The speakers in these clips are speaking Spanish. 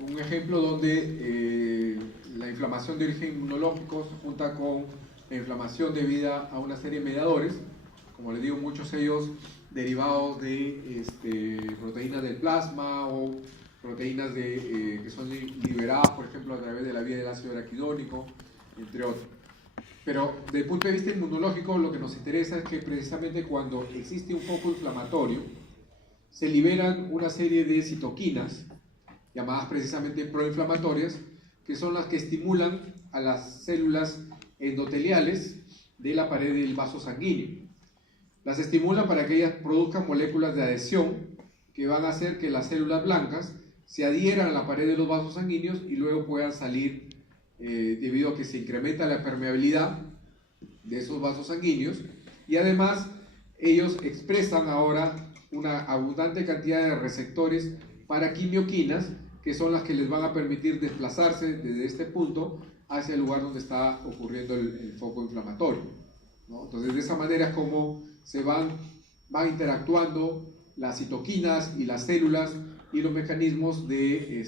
un ejemplo donde la inflamación de origen inmunológico se junta con la inflamación debida a una serie de mediadores, como les digo, muchos de ellos derivados de proteínas del plasma o proteínas que son liberadas, por ejemplo, a través de la vía del ácido araquidónico, entre otros. Pero desde el punto de vista inmunológico, lo que nos interesa es que precisamente cuando existe un foco inflamatorio, se liberan una serie de citoquinas, llamadas precisamente proinflamatorias, que son las que estimulan a las células endoteliales de la pared del vaso sanguíneo. Las estimulan para que ellas produzcan moléculas de adhesión que van a hacer que las células blancas se adhieran a la pared de los vasos sanguíneos y luego puedan salir debido a que se incrementa la permeabilidad de esos vasos sanguíneos, y además ellos expresan ahora una abundante cantidad de receptores para quimioquinas, que son las que les van a permitir desplazarse desde este punto hacia el lugar donde está ocurriendo el foco inflamatorio, ¿no? Entonces, de esa manera es como se van interactuando las citoquinas y las células y los mecanismos de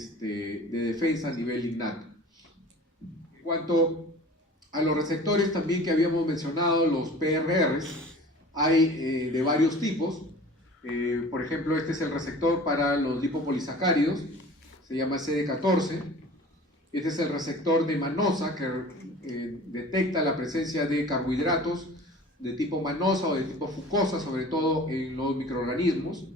defensa a nivel innato. En cuanto a los receptores también que habíamos mencionado, los PRRs, hay de varios tipos. Por ejemplo, este es el receptor para los lipopolisacáridos, se llama CD14. Este es el receptor de manosa, que detecta la presencia de carbohidratos de tipo manosa o de tipo fucosa, sobre todo en los microorganismos.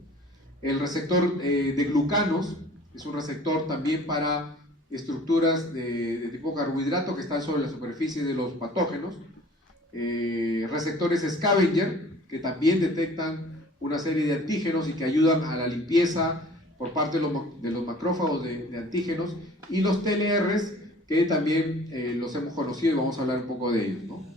El receptor de glucanos es un receptor también para estructuras de tipo carbohidrato que están sobre la superficie de los patógenos. Receptores scavenger, que también detectan una serie de antígenos y que ayudan a la limpieza por parte de los macrófagos de antígenos, y los TLRs, que también los hemos conocido y vamos a hablar un poco de ellos, ¿no?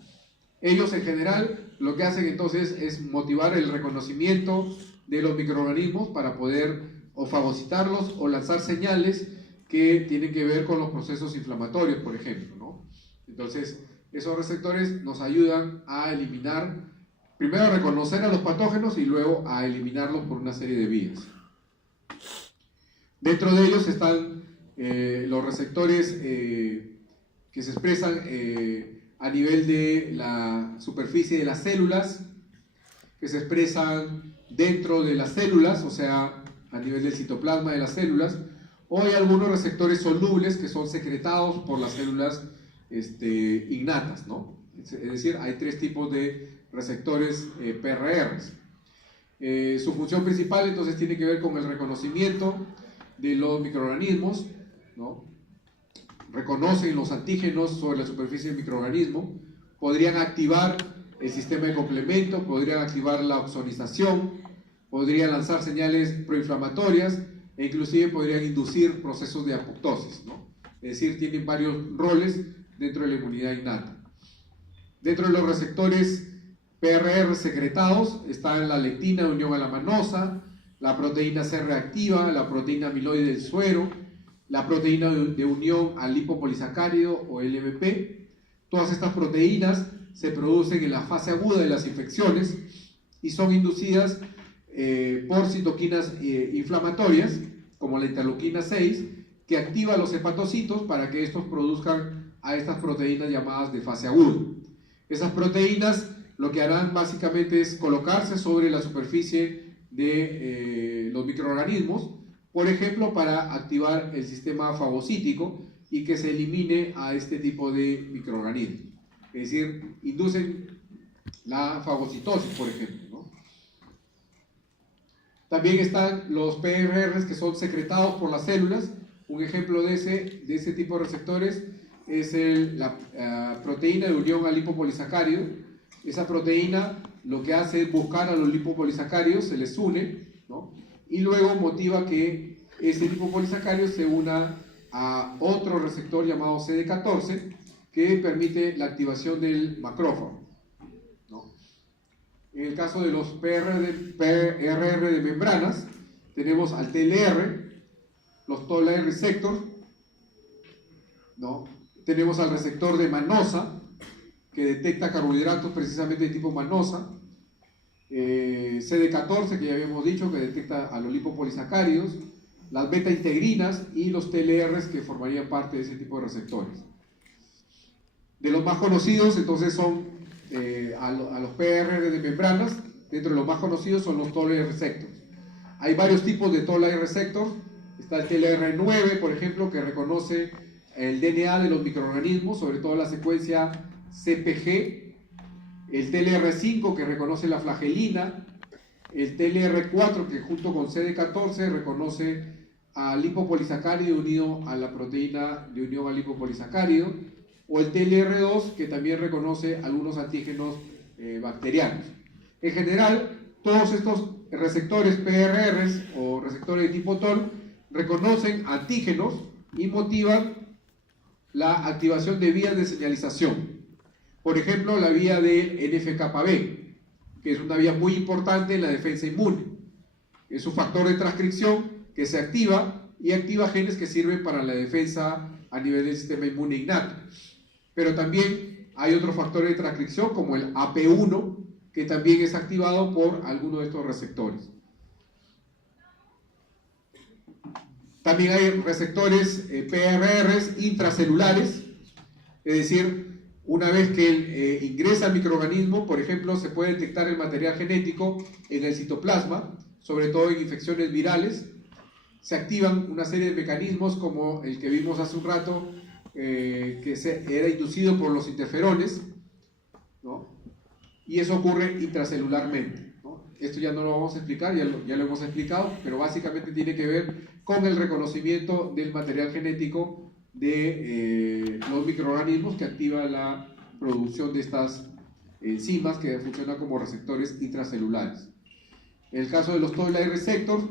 Ellos en general lo que hacen entonces es motivar el reconocimiento de los microorganismos para poder o fagocitarlos o lanzar señales que tienen que ver con los procesos inflamatorios, por ejemplo, ¿no? Entonces, esos receptores nos ayudan a eliminar, primero a reconocer a los patógenos y luego a eliminarlos por una serie de vías. Dentro de ellos están los receptores que se expresan a nivel de la superficie de las células, que se expresan dentro de las células, o sea, a nivel del citoplasma de las células, o hay algunos receptores solubles que son secretados por las células innatas, ¿no? Es decir, hay tres tipos de receptores PRRs. Su función principal entonces tiene que ver con el reconocimiento de los microorganismos, ¿no? Reconocen los antígenos sobre la superficie del microorganismo, podrían activar el sistema de complemento, podrían activar la opsonización, podrían lanzar señales proinflamatorias e inclusive podrían inducir procesos de apoptosis, ¿no? Es decir, tienen varios roles dentro de la inmunidad innata. Dentro de los receptores PRR secretados están la lectina de unión a la manosa, la proteína C reactiva, la proteína amiloide del suero, la proteína de unión al lipopolisacárido o LMP. Todas estas proteínas se producen en la fase aguda de las infecciones y son inducidas por citoquinas inflamatorias, como la interleuquina 6, que activa los hepatocitos para que estos produzcan a estas proteínas llamadas de fase aguda. Esas proteínas lo que harán básicamente es colocarse sobre la superficie de los microorganismos, por ejemplo, para activar el sistema fagocítico y que se elimine a este tipo de microorganismos. Es decir, inducen la fagocitosis, por ejemplo, ¿no? También están los PRRs que son secretados por las células. Un ejemplo de ese tipo de receptores es la proteína de unión al lipopolisacárido. Esa proteína lo que hace es buscar a los lipopolisacáridos, se les une, ¿no? Y luego motiva que ese lipopolisacárido se una a otro receptor llamado CD14 que permite la activación del macrófago, ¿no? En el caso de los PRR de membranas, tenemos al TLR, los Toll-like receptors, ¿no? Tenemos al receptor de manosa, que detecta carbohidratos precisamente de tipo manosa, CD14, que ya habíamos dicho, que detecta a los lipopolisacáridos, las beta-integrinas y los TLRs que formarían parte de ese tipo de receptores. De los más conocidos, entonces, son a los PRR de membranas. Dentro de los más conocidos son los Toll-like receptors. Hay varios tipos de Toll-like receptors. Está el TLR9, por ejemplo, que reconoce el DNA de los microorganismos, sobre todo la secuencia CPG. El TLR5, que reconoce la flagelina. El TLR4, que junto con CD14 reconoce al lipopolisacárido unido a la proteína de unión al lipopolisacárido. O el TLR2, que también reconoce algunos antígenos bacterianos. En general, todos estos receptores PRRs o receptores de tipo TOL reconocen antígenos y motivan la activación de vías de señalización. Por ejemplo, la vía de NF-κB, que es una vía muy importante en la defensa inmune. Es un factor de transcripción que se activa y activa genes que sirven para la defensa a nivel del sistema inmune innato. Pero también hay otros factores de transcripción como el AP1, que también es activado por alguno de estos receptores. También hay receptores PRRs intracelulares, es decir, una vez que ingresa al microorganismo, por ejemplo, se puede detectar el material genético en el citoplasma, sobre todo en infecciones virales. Se activan una serie de mecanismos como el que vimos hace un rato, que era inducido por los interferones, ¿no? Y eso ocurre intracelularmente, ¿no? Esto ya no lo vamos a explicar, ya lo hemos explicado, pero básicamente tiene que ver con el reconocimiento del material genético de los microorganismos que activa la producción de estas enzimas que funcionan como receptores intracelulares. En el caso de los Toll-like receptors,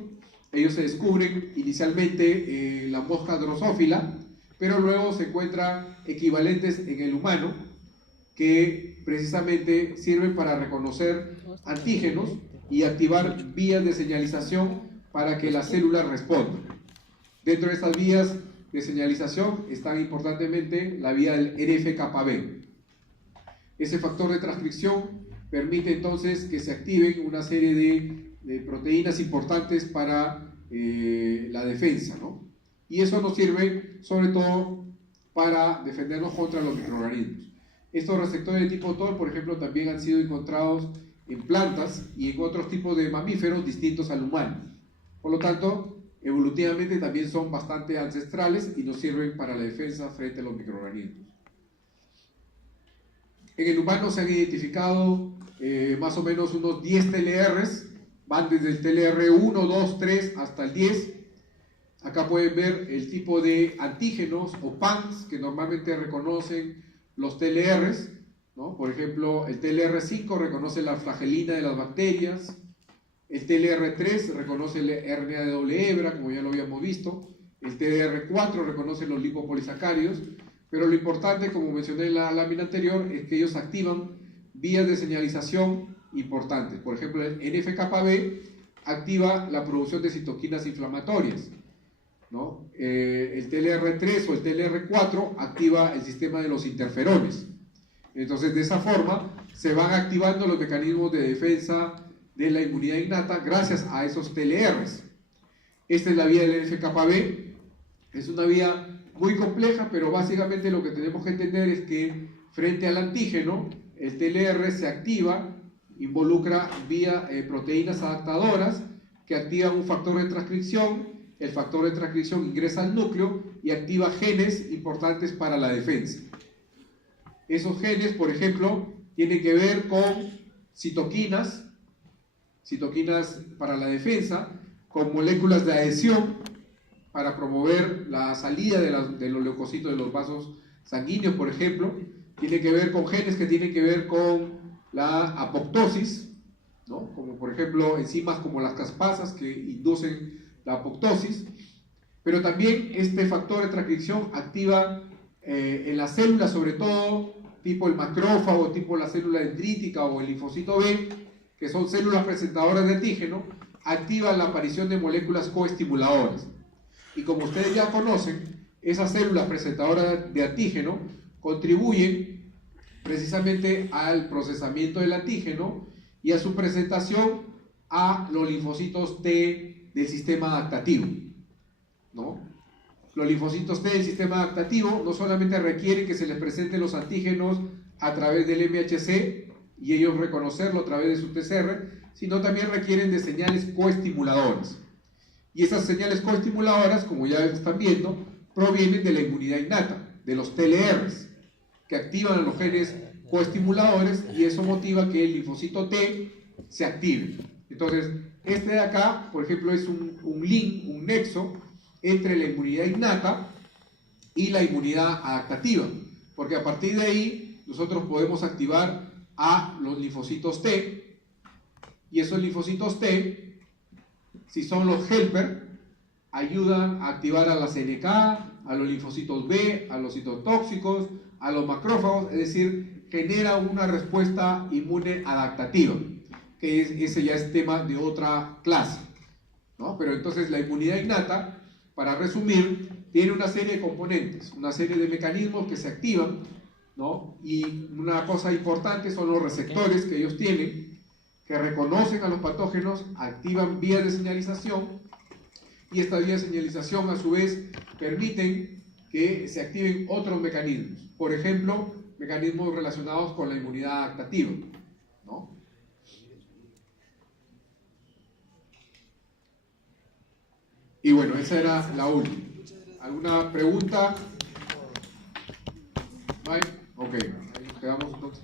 ellos se descubren inicialmente en la mosca drosófila, pero luego se encuentran equivalentes en el humano que precisamente sirven para reconocer antígenos y activar vías de señalización para que las células respondan. Dentro de estas vías de señalización está importantemente la vía del NF-κB. Ese factor de transcripción permite entonces que se activen una serie de proteínas importantes para la defensa, ¿no? Y eso nos sirve sobre todo para defendernos contra los microorganismos. Estos receptores de tipo TOL, por ejemplo, también han sido encontrados en plantas y en otros tipos de mamíferos distintos al humano. Por lo tanto, evolutivamente también son bastante ancestrales y nos sirven para la defensa frente a los microorganismos. En el humano se han identificado más o menos unos 10 TLRs, van desde el TLR 1, 2, 3 hasta el 10. Acá pueden ver el tipo de antígenos o PANs que normalmente reconocen los TLRs, ¿no? Por ejemplo, el TLR5 reconoce la flagelina de las bacterias, el TLR3 reconoce el RNA de doble hebra, como ya lo habíamos visto, el TLR4 reconoce los lipopolisacáridos, pero lo importante, como mencioné en la lámina anterior, es que ellos activan vías de señalización importantes. Por ejemplo, el NF-κB activa la producción de citoquinas inflamatorias, ¿no? El TLR3 o el TLR4 activa el sistema de los interferones. Entonces, de esa forma se van activando los mecanismos de defensa de la inmunidad innata gracias a esos TLRs. Esta es la vía del NF-κB. Es una vía muy compleja, pero básicamente lo que tenemos que entender es que frente al antígeno, el TLR se activa, involucra proteínas adaptadoras que activan un factor de transcripción. El factor de transcripción ingresa al núcleo y activa genes importantes para la defensa. Esos genes, por ejemplo, tienen que ver con citoquinas para la defensa, con moléculas de adhesión para promover la salida de los leucocitos de los vasos sanguíneos, por ejemplo. Tiene que ver con genes que tienen que ver con la apoptosis, ¿no? Como por ejemplo enzimas como las caspasas que inducen la apoptosis, pero también este factor de transcripción activa en las células, sobre todo tipo el macrófago, tipo la célula dendrítica o el linfocito B, que son células presentadoras de antígeno, activa la aparición de moléculas coestimuladoras. Y como ustedes ya conocen, esas células presentadoras de antígeno contribuyen precisamente al procesamiento del antígeno y a su presentación a los linfocitos T del sistema adaptativo. ¿no? Los linfocitos T del sistema adaptativo no solamente requieren que se les presenten los antígenos a través del MHC y ellos reconocerlo a través de su TCR, sino también requieren de señales coestimuladoras. Y esas señales coestimuladoras, como ya están viendo, provienen de la inmunidad innata, de los TLRs, que activan a los genes coestimuladores y eso motiva que el linfocito T se active. Entonces, este de acá, por ejemplo, es un link, un nexo entre la inmunidad innata y la inmunidad adaptativa, porque a partir de ahí nosotros podemos activar a los linfocitos T, y esos linfocitos T, si son los helper, ayudan a activar a la CNK, a los linfocitos B, a los citotóxicos, a los macrófagos, es decir, genera una respuesta inmune adaptativa, que ese ya es tema de otra clase, ¿no? Pero entonces la inmunidad innata, para resumir, tiene una serie de componentes, una serie de mecanismos que se activan, ¿no? Y una cosa importante son los receptores que ellos tienen, que reconocen a los patógenos, activan vías de señalización, y estas vías de señalización a su vez permiten que se activen otros mecanismos, por ejemplo, mecanismos relacionados con la inmunidad adaptativa, ¿no? Y bueno, esa era la última. ¿Alguna pregunta? ¿No hay? Ok, ahí nos quedamos entonces.